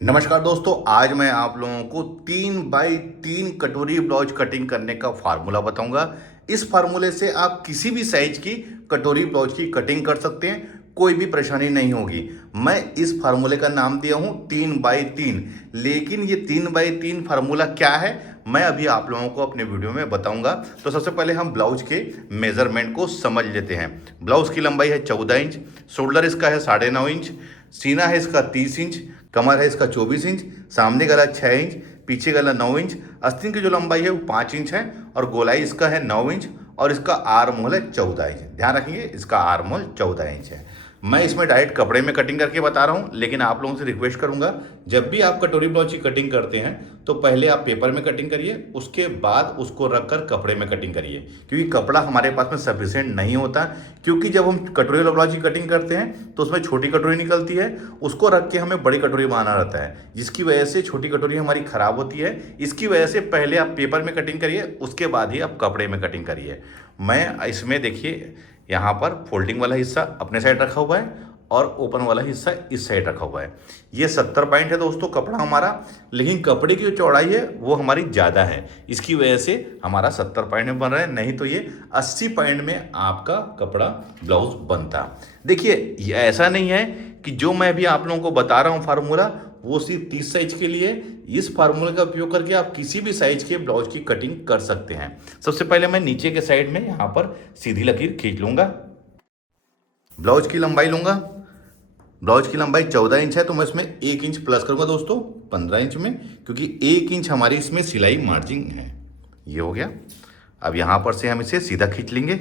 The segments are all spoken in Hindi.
नमस्कार दोस्तों, आज मैं आप लोगों को 3x3 कटोरी ब्लाउज कटिंग करने का फार्मूला बताऊंगा। इस फार्मूले से आप किसी भी साइज की कटोरी ब्लाउज की कटिंग कर सकते हैं, कोई भी परेशानी नहीं होगी। मैं इस फार्मूले का नाम दिया हूं 3x3, लेकिन ये 3x3 फार्मूला क्या है मैं अभी आप लोगों को अपने वीडियो में बताऊंगा। तो सबसे पहले हम ब्लाउज के मेजरमेंट को समझ लेते हैं। ब्लाउज की लंबाई है 14 इंच, शोल्डर इसका है 9.5 इंच, सीना है इसका 30 इंच, कमर है इसका 24 इंच, सामने गला 6 इंच, पीछे गला 9 इंच, आस्तीन की जो लंबाई है वो 5 इंच है और गोलाई इसका है 9 इंच और इसका आर्म होल है 14 इंच। ध्यान रखेंगे, इसका आर्म होल 14 इंच है। मैं इसमें डायरेक्ट कपड़े में कटिंग करके बता रहा हूँ, लेकिन आप लोगों से रिक्वेस्ट करूंगा, जब भी आप कटोरी ब्लाउज की कटिंग करते हैं तो पहले आप पेपर में कटिंग करिए, उसके बाद उसको रखकर कपड़े में कटिंग करिए, क्योंकि कपड़ा हमारे पास में सफिशिएंट नहीं होता। क्योंकि जब हम कटोरी ब्लाउज की कटिंग करते हैं तो उसमें छोटी कटोरी निकलती है, उसको रख के हमें बड़ी कटोरी बनाना रहता है, जिसकी वजह से छोटी कटोरी हमारी खराब होती है। इसकी वजह से पहले आप पेपर में कटिंग करिए, उसके बाद ही आप कपड़े में कटिंग करिए। मैं इसमें देखिए, यहाँ पर फोल्डिंग वाला हिस्सा अपने साइड रखा हुआ है और ओपन वाला हिस्सा इस साइड रखा हुआ है। ये 70 पॉइंट है दोस्तों कपड़ा हमारा, लेकिन कपड़े की जो चौड़ाई है वो हमारी ज़्यादा है, इसकी वजह से हमारा 70 पॉइंट में बन रहा है, नहीं तो ये 80 पॉइंट में आपका कपड़ा ब्लाउज बनता। देखिए, ये ऐसा नहीं है कि जो मैं अभी आप लोगों को बता रहा हूँ फार्मूला वो सिर्फ 30 साइज के लिए। इस फार्मूले का उपयोग करके आप किसी भी साइज के ब्लाउज की कटिंग कर सकते हैं। सबसे पहले मैं नीचे के साइड में यहाँ पर सीधी लकीर खींच लूंगा, ब्लाउज की लंबाई लूंगा। ब्लाउज की लंबाई 14 इंच है तो मैं इसमें 1 इंच प्लस करूंगा दोस्तों 15 इंच में, क्योंकि 1 इंच हमारी इसमें सिलाई मार्जिन है। ये हो गया। अब यहाँ पर से हम इसे सीधा खींच लेंगे।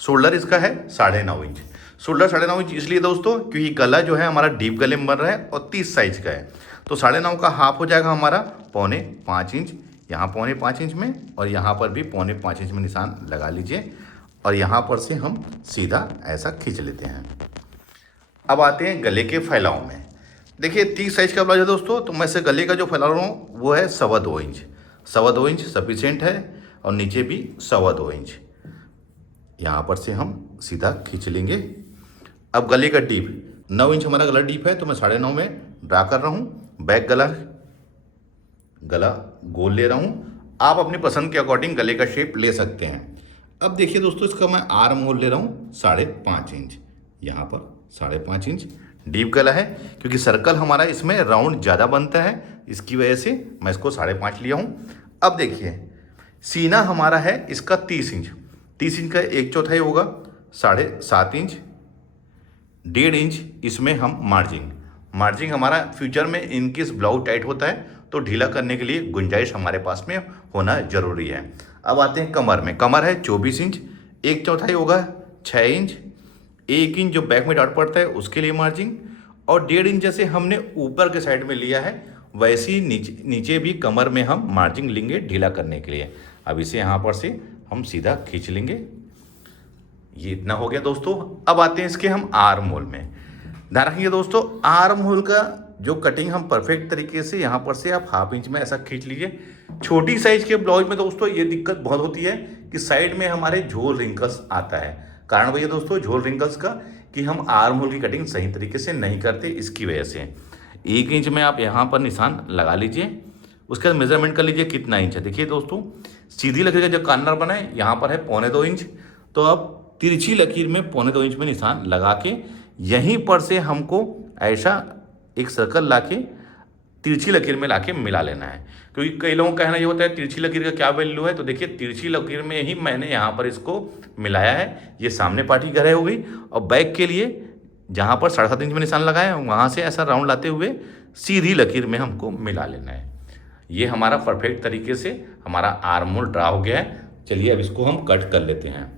शोल्डर इसका है 9.5 इंच। शोल्डर 9.5 इंच इसलिए दोस्तों क्योंकि गला जो है हमारा डीप गले में बन रहा है और 30 साइज का है, तो 9.5 का हाफ हो जाएगा हमारा 4.25 इंच। यहाँ 4.25 इंच में और यहाँ पर भी 4.25 इंच में निशान लगा लीजिए और यहाँ पर से हम सीधा ऐसा खींच लेते हैं। अब आते हैं गले के फैलाव में। देखिए, 30 साइज का ब्लाउज है दोस्तों, तो मैं से गले का जो फैलाव रहा हूँ वो है 2.25 इंच। 2.25 इंच सफिशिएंट है और नीचे भी 2.25 इंच। यहाँ पर से हम सीधा खींच लेंगे। अब गले का डीप 9 इंच हमारा गला डीप है, तो मैं 9.5 में ड्रा कर रहा हूँ। बैक गला गला गोल ले रहा हूँ। आप अपनी पसंद के अकॉर्डिंग गले का शेप ले सकते हैं। अब देखिए दोस्तों, इसका मैं आर्म होल ले रहा हूँ 5.5 इंच। यहाँ पर 5.5 इंच डीप गला है, क्योंकि सर्कल हमारा इसमें राउंड ज़्यादा बनता है, इसकी वजह से मैं इसको 5.5 लिया हूँ। अब देखिए, सीना हमारा है इसका 30 इंच। 30 इंच का 1/4 होगा 7.5 इंच। 1.5 इंच इसमें हम मार्जिन हमारा फ्यूचर में इनकेस ब्लाउज टाइट होता है तो ढीला करने के लिए गुंजाइश हमारे पास में होना जरूरी है। अब आते हैं कमर में। कमर है 24 इंच। 1/4 होगा 6 इंच। 1 इंच जो बैक में डाट पड़ता है उसके लिए मार्जिन, और 1.5 इंच जैसे हमने ऊपर के साइड में लिया है वैसे ही नीचे भी कमर में हम मार्जिन लेंगे ढीला करने के लिए। अब इसे यहाँ पर से हम सीधा खींच लेंगे। ये इतना हो गया दोस्तों। अब आते हैं इसके हम आर्म होल में। ध्यान रखिए दोस्तों, आर्म होल का जो कटिंग हम परफेक्ट तरीके से यहाँ पर से आप 1/2 इंच में ऐसा खींच लीजिए। छोटी साइज के ब्लाउज में दोस्तों ये दिक्कत बहुत होती है कि साइड में हमारे झोल रिंकल्स आता है। कारण भैया दोस्तों झोल रिंकल्स का कि हम आर्म होल की कटिंग सही तरीके से नहीं करते, इसकी वजह से 1 इंच में आप यहाँ पर निशान लगा लीजिए। उसके बाद मेजरमेंट कर लीजिए कितना इंच है। देखिए दोस्तों, सीधी लकीर का जो कॉर्नर बना है यहाँ पर है 2.25 इंच, तो अब तिरछी लकीर में 2.25 इंच में निशान लगा के यहीं पर से हमको ऐसा एक सर्कल लाके तिरछी लकीर में लाके मिला लेना है। क्योंकि कई लोगों का कहना ये होता है तिरछी लकीर का क्या वैल्यू है, तो देखिए तिरछी लकीर में ही मैंने यहाँ पर इसको मिलाया है। ये सामने पार्ट की गहराई हो गई, और बैक के लिए जहाँ पर 7.5 इंच में निशान लगाया है वहाँ से ऐसा राउंड लाते हुए सीधी लकीर में हमको मिला लेना है। ये हमारा परफेक्ट तरीके से हमारा आर्म होल ड्रा हो गया है। चलिए अब इसको हम कट कर लेते हैं।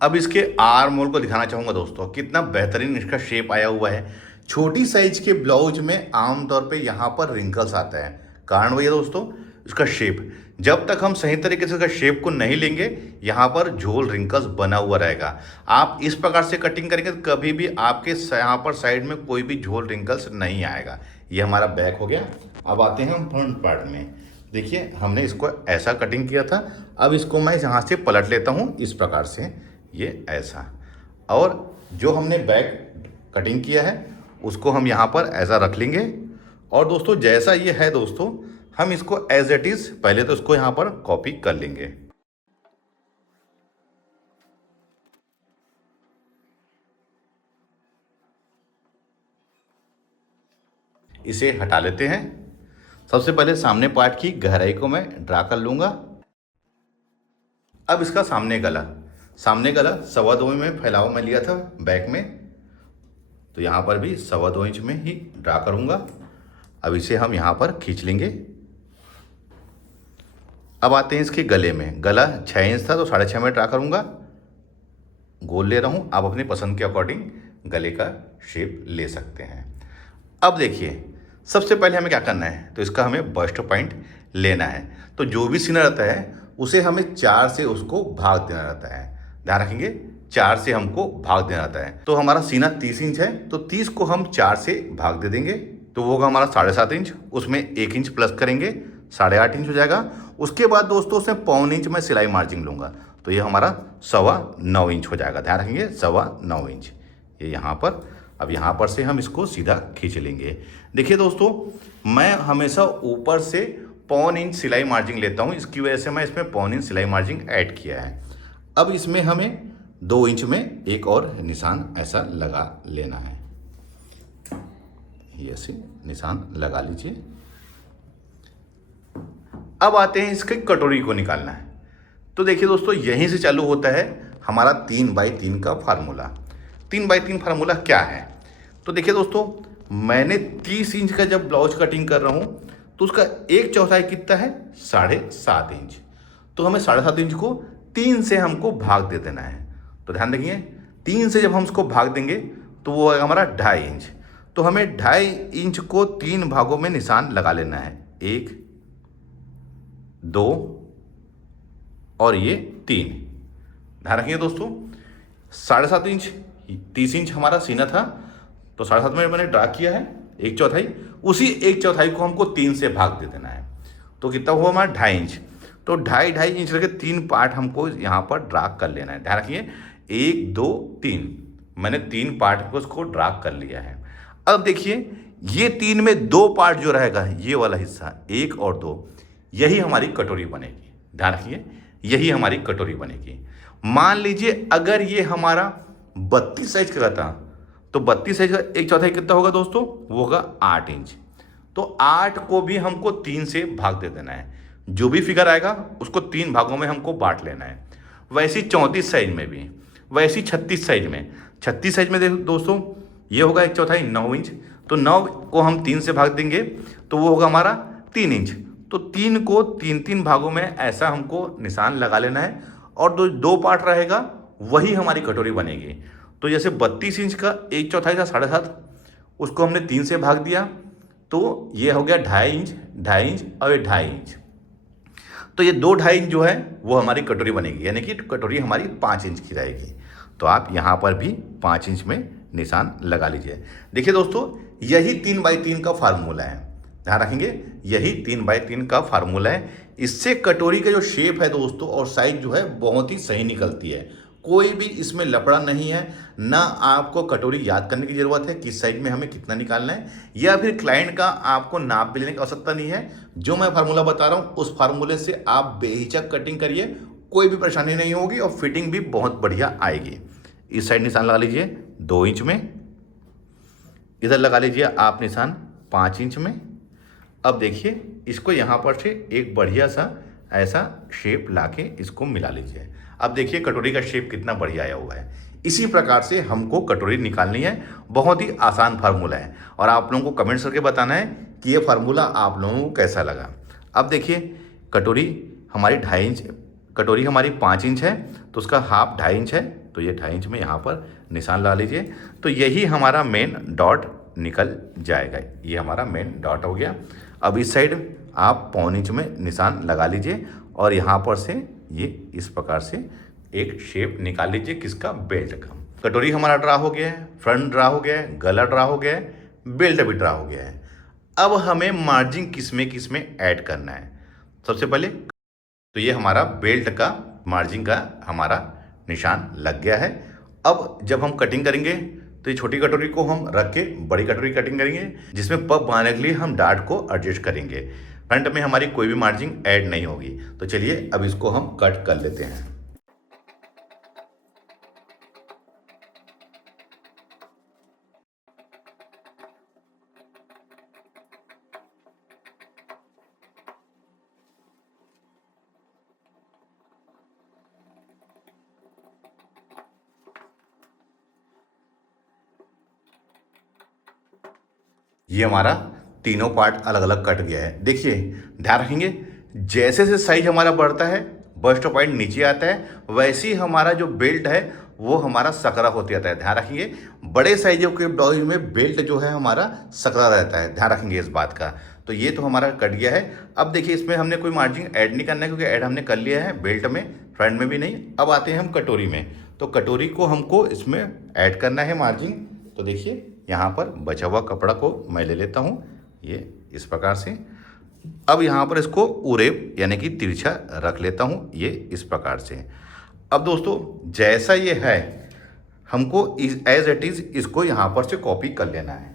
अब इसके आर्म होल को दिखाना चाहूंगा दोस्तों, कितना बेहतरीन इसका शेप आया हुआ है। छोटी साइज के ब्लाउज में आमतौर पे यहाँ पर रिंकल्स आता है। कारण भैया दोस्तों इसका शेप, जब तक हम सही तरीके से इसका शेप को नहीं लेंगे यहाँ पर झोल रिंकल्स बना हुआ रहेगा। आप इस प्रकार से कटिंग करेंगे तो कभी भी आपके यहाँ पर साइड में कोई भी झोल रिंकल्स नहीं आएगा। ये हमारा बैक हो गया। अब आते हैं हम फ्रंट पार्ट में। देखिए हमने इसको ऐसा कटिंग किया था, अब इसको मैं यहाँ से पलट लेता हूँ इस प्रकार से, ये ऐसा। और जो हमने बैक कटिंग किया है उसको हम यहाँ पर ऐसा रख लेंगे। और दोस्तों जैसा ये है दोस्तों, हम इसको एज इट इज़ पहले तो इसको यहाँ पर कॉपी कर लेंगे। इसे हटा लेते हैं। सबसे पहले सामने पार्ट की गहराई को मैं ड्रा कर लूँगा। अब इसका सामने गला 2.25 इंच में फैलाव में लिया था बैक में, तो यहाँ पर भी 2.25 इंच में ही ड्रा करूँगा। अब इसे हम यहाँ पर खींच लेंगे। अब आते हैं इसके गले में। गला 6 इंच था तो 6.5 में ड्रा करूँगा। गोल ले रहा हूँ, आप अपनी पसंद के अकॉर्डिंग गले का शेप ले सकते हैं। अब देखिए सबसे पहले हमें क्या करना है, तो इसका हमें बस्ट पॉइंट लेना है। तो जो भी सीना रहता है उसे हमें 4 से उसको भाग देना रहता है। ध्यान रखेंगे 4 से हमको भाग देना रहता है। तो हमारा सीना 30 इंच है, तो 30 को हम 4 से भाग दे देंगे, तो वो होगा हमारा 7.5 इंच। उसमें 1 इंच प्लस करेंगे, 8.5 इंच हो जाएगा। उसके बाद दोस्तों उसमें 1.25 इंच में सिलाई मार्जिन लूँगा, तो ये हमारा 9.25 इंच हो जाएगा। ध्यान रखेंगे 9.25 इंच ये यहाँ पर। अब यहाँ पर से हम इसको सीधा खींच लेंगे। देखिए दोस्तों मैं हमेशा ऊपर से 1.25 इंच सिलाई मार्जिन लेता हूँ, इसकी वजह से मैं इसमें 1.25 इंच सिलाई मार्जिन ऐड किया है। अब इसमें हमें 2 इंच में एक और निशान ऐसा लगा लेना है, ये ऐसे निशान लगा लीजिए। अब आते हैं इसके कटोरी को निकालना है। तो देखिए दोस्तों यहीं से चालू होता है हमारा 3x3 का फार्मूला। 3x3 फार्मूला क्या है, तो देखिए दोस्तों मैंने 30 इंच का जब ब्लाउज कटिंग कर रहा हूँ तो उसका 1/4 कितना है, 7.5 इंच। तो हमें 7.5 इंच को 3 से हमको भाग दे देना है। तो ध्यान रखिए 3 से जब हम उसको भाग देंगे तो वो है हमारा 2.5 इंच। तो हमें 2.5 इंच को 3 भागों में निशान लगा लेना है, 1 2 और ये 3। ध्यान रखिए दोस्तों 7.5 इंच 30 इंच हमारा सीना था, तो 7.5 में मैंने ड्रा किया है 1/4। उसी 1/4 को हमको 3 से भाग दे देना है, तो कितना हुआ हमारा 2.5 इंच। तो 2.5 इंच लगे 3 पार्ट हमको यहाँ पर ड्रा कर लेना है। ध्यान रखिए 1 2 3 मैंने 3 पार्ट को उसको ड्रा कर लिया है। अब देखिए ये 3 में 2 पार्ट जो रहेगा, ये वाला हिस्सा 1 और 2, यही हमारी कटोरी बनेगी। ध्यान रखिए यही हमारी कटोरी बनेगी। मान लीजिए अगर ये हमारा 32 साइज का था, तो 32 साइज का 1/4 कितना होगा दोस्तों, वो होगा 8 इंच। तो 8 को भी हमको 3 से भाग दे देना है। जो भी फिगर आएगा उसको 3 भागों में हमको बांट लेना है। वैसी 34 साइज में भी, वैसी 36 साइज में। 36 साइज में देखो दोस्तों ये होगा 1/4 9 इंच। तो 9 को हम 3 से भाग देंगे तो वो होगा हमारा 3 इंच। तो 3 को 3 भागों में ऐसा हमको निशान लगा लेना है, और दो पार्ट रहेगा वही हमारी कटोरी बनेगी। तो जैसे 32 इंच का 1/4 था 7.5, उसको हमने 3 से भाग दिया, तो ये हो गया 2.5 इंच, 2.5 इंच और ये 2.5 इंच। तो ये 2-2.5 इंच जो है वो हमारी कटोरी बनेगी, यानी कि कटोरी हमारी 5 इंच की रहेगी। तो आप यहाँ पर भी 5 इंच में निशान लगा लीजिए। देखिए दोस्तों यही 3x3 का फार्मूला है। ध्यान रखेंगे यही 3x3 का फार्मूला है। इससे कटोरी का जो शेप है दोस्तों और साइज जो है बहुत ही सही निकलती है। कोई भी इसमें लफड़ा नहीं है, ना आपको कटोरी याद करने की ज़रूरत है किस साइज में हमें कितना निकालना है, या फिर क्लाइंट का आपको नाप भी लेने की आवश्यकता नहीं है। जो मैं फार्मूला बता रहा हूँ उस फार्मूले से आप बेहिचक कटिंग करिए, कोई भी परेशानी नहीं होगी और फिटिंग भी बहुत बढ़िया आएगी। इस साइड निशान लगा लीजिए 2 इंच में, इधर लगा लीजिए आप निशान 5 इंच में। अब देखिए इसको यहाँ पर से एक बढ़िया सा ऐसा शेप लाके इसको मिला लीजिए। अब देखिए कटोरी का शेप कितना बढ़िया आया हुआ है। इसी प्रकार से हमको कटोरी निकालनी है। बहुत ही आसान फार्मूला है, और आप लोगों को कमेंट्स करके बताना है कि ये फार्मूला आप लोगों को कैसा लगा। अब देखिए कटोरी हमारी 2.5 इंच, कटोरी हमारी 5 इंच है, तो उसका हाफ 2.5 इंच है, तो ये 2.5 इंच में यहाँ पर निशान लगा लीजिए। तो यही हमारा मेन डॉट निकल जाएगा, ये हमारा मेन डॉट हो गया। अब इस साइड आप 1.25 इंच में निशान लगा लीजिए, और यहाँ पर से ये इस प्रकार से एक शेप निकाल लीजिए किसका, बेल्ट का। कटोरी हमारा ड्रा हो गया है, फ्रंट ड्रा हो गया है, गला ड्रा हो गया है, बेल्ट भी ड्रा हो गया है। अब हमें मार्जिन किस में ऐड करना है, सबसे पहले तो ये हमारा बेल्ट का मार्जिन का हमारा निशान लग गया है। अब जब हम कटिंग करेंगे तो ये छोटी कटोरी को हम रख के बड़ी कटोरी कटिंग करेंगे, जिसमें पफ बनाने के लिए हम डार्ट को एडजस्ट करेंगे। फ्रंट में हमारी कोई भी मार्जिन ऐड नहीं होगी। तो चलिए अब इसको हम कट कर लेते हैं। ये हमारा तीनों पार्ट अलग अलग कट गया है। देखिए ध्यान रखेंगे, जैसे जैसे साइज हमारा बढ़ता है, बस्ट पॉइंट नीचे आता है, वैसे ही हमारा जो बेल्ट है वो हमारा सकरा होते जाता है। ध्यान रखेंगे, बड़े साइजों के ब्लाउज में बेल्ट जो है हमारा सकरा रहता है। ध्यान रखेंगे इस बात का। तो ये तो हमारा कट गया है। अब देखिए इसमें हमने कोई मार्जिन ऐड नहीं करना है, क्योंकि ऐड हमने कर लिया है बेल्ट में, फ्रंट में भी नहीं। अब आते हैं हम कटोरी में। तो कटोरी को हमको इसमें ऐड करना है मार्जिन। तो देखिए यहाँ पर बचा हुआ कपड़ा को मैं ले लेता हूँ, ये इस प्रकार से। अब यहाँ पर इसको उरेब यानी कि तिरछा रख लेता हूँ, ये इस प्रकार से। अब दोस्तों जैसा ये है, हमको एज इट इज़ इसको यहाँ पर से कॉपी कर लेना है।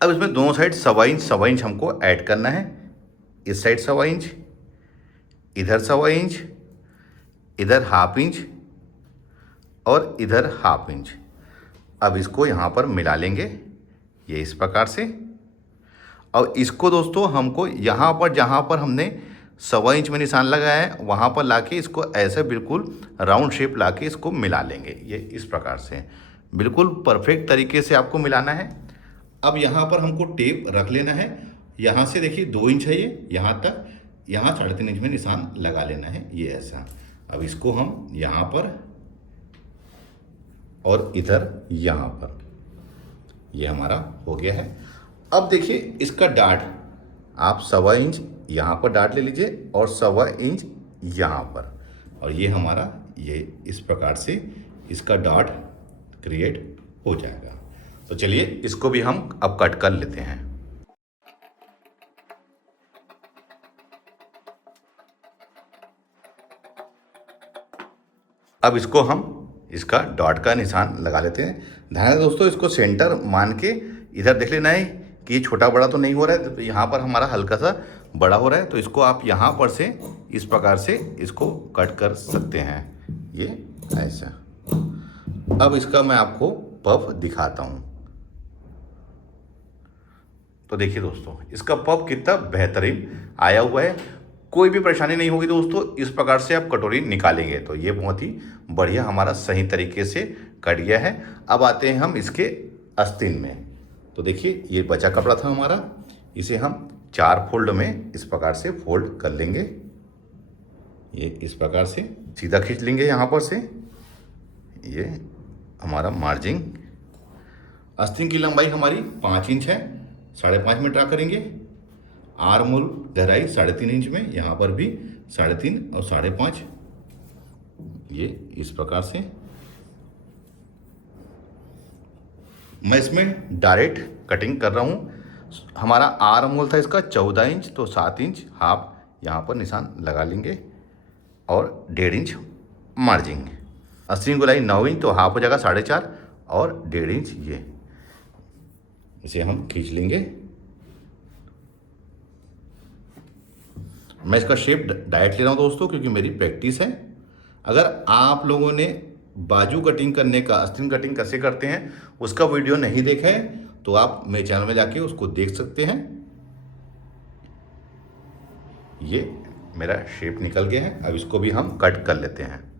अब इसमें दोनों साइड सवा इंच हमको ऐड करना है। इस साइड सवा इंच, इधर सवा इंच, इधर हाफ इंच और इधर हाफ इंच। अब इसको यहाँ पर मिला लेंगे, ये इस प्रकार से। और इसको दोस्तों हमको यहाँ पर जहाँ पर हमने सवा इंच में निशान लगाया है, वहाँ पर लाके इसको ऐसे बिल्कुल राउंड शेप लाके इसको मिला लेंगे, ये इस प्रकार से। बिल्कुल परफेक्ट तरीके से आपको मिलाना है। अब यहाँ पर हमको टेप रख लेना है। यहाँ से देखिए 2 इंच है ये, यहाँ तक, यहाँ 3.5 इंच में निशान लगा लेना है, ये ऐसा। अब इसको हम यहाँ पर और इधर यहाँ पर, ये हमारा हो गया है। अब देखिए इसका डार्ट आप सवा इंच यहाँ पर डार्ट ले लीजिए और सवा इंच यहाँ पर, और ये हमारा ये इस प्रकार से इसका डार्ट क्रिएट हो जाएगा। तो चलिए इसको भी हम अब कट कर लेते हैं। अब इसको हम इसका डॉट का निशान लगा लेते हैं। ध्यान दें दोस्तों, इसको सेंटर मान के इधर देख लेना है कि ये छोटा बड़ा तो नहीं हो रहा है। तो यहाँ पर हमारा हल्का सा बड़ा हो रहा है, तो इसको आप यहाँ पर से इस प्रकार से इसको कट कर सकते हैं, ये ऐसा। अब इसका मैं आपको पफ दिखाता हूँ। तो देखिए दोस्तों, इसका पफ कितना बेहतरीन आया हुआ है। कोई भी परेशानी नहीं होगी दोस्तों, इस प्रकार से आप कटोरी निकालेंगे तो ये बहुत ही बढ़िया हमारा सही तरीके से कट गया है। अब आते हैं हम इसके आस्तीन में। तो देखिए ये बचा कपड़ा था हमारा, इसे हम 4 फोल्ड में इस प्रकार से फोल्ड कर लेंगे, ये इस प्रकार से सीधा खींच लेंगे यहाँ पर से। ये हमारा मार्जिन, आस्तीन की लंबाई हमारी 5 इंच है, 5.5 में ड्रा करेंगे। आर्म होल गहराई 3.5 इंच में, यहाँ पर भी 3.5 और 5.5, ये इस प्रकार से। मैं इसमें डायरेक्ट कटिंग कर रहा हूँ। हमारा आर्म होल था इसका 14 इंच, तो 7 इंच हाफ यहाँ पर निशान लगा लेंगे और 1.5 इंच मार्जिन। आस्तीन गोलाई 9 इंच, तो हाफ हो जाएगा 4.5 और 1.5 इंच, ये इसे हम खींच लेंगे। मैं इसका शेप डायरेक्ट ले रहा हूँ दोस्तों, क्योंकि मेरी प्रैक्टिस है। अगर आप लोगों ने बाजू कटिंग करने का, आस्तीन कटिंग कैसे करते हैं उसका वीडियो नहीं देखा है, तो आप मेरे चैनल में जाके उसको देख सकते हैं। ये मेरा शेप निकल गया है। अब इसको भी हम कट कर लेते हैं।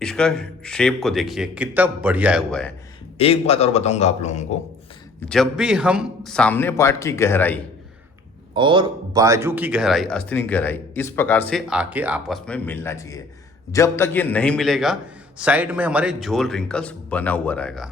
इसका शेप को देखिए कितना बढ़िया आया हुआ है। एक बात और बताऊंगा आप लोगों को, जब भी हम सामने पार्ट की गहराई और बाजू की गहराई, आस्तीन की गहराई इस प्रकार से आके आपस में मिलना चाहिए। जब तक ये नहीं मिलेगा, साइड में हमारे झोल रिंकल्स बना हुआ रहेगा।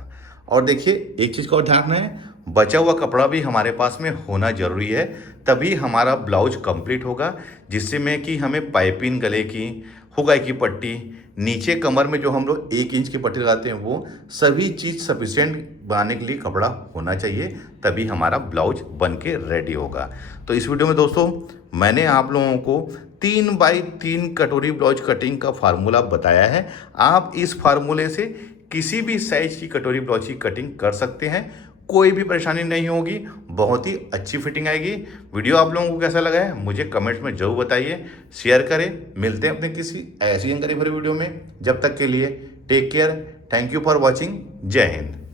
और देखिए एक चीज़ का और ध्यान रखना है, बचा हुआ कपड़ा भी हमारे पास में होना ज़रूरी है, तभी हमारा ब्लाउज कंप्लीट होगा, जिससे में कि हमें पाइपिंग गले की, हुगाई की पट्टी, नीचे कमर में जो हम लोग 1 इंच की पट्टी लगाते हैं, वो सभी चीज़ सफिशिएंट बनाने के लिए कपड़ा होना चाहिए, तभी हमारा ब्लाउज बन के रेडी होगा। तो इस वीडियो में दोस्तों मैंने आप लोगों को 3x3 कटोरी ब्लाउज कटिंग का फार्मूला बताया है। आप इस फार्मूले से किसी भी साइज की कटोरी ब्लाउज की कटिंग कर सकते हैं, कोई भी परेशानी नहीं होगी, बहुत ही अच्छी फिटिंग आएगी। वीडियो आप लोगों को कैसा लगा है मुझे कमेंट्स में जरूर बताइए, शेयर करें। मिलते हैं अपने किसी ऐसी जानकारी भरे वीडियो में, जब तक के लिए take care, thank you for watching, जय हिंद।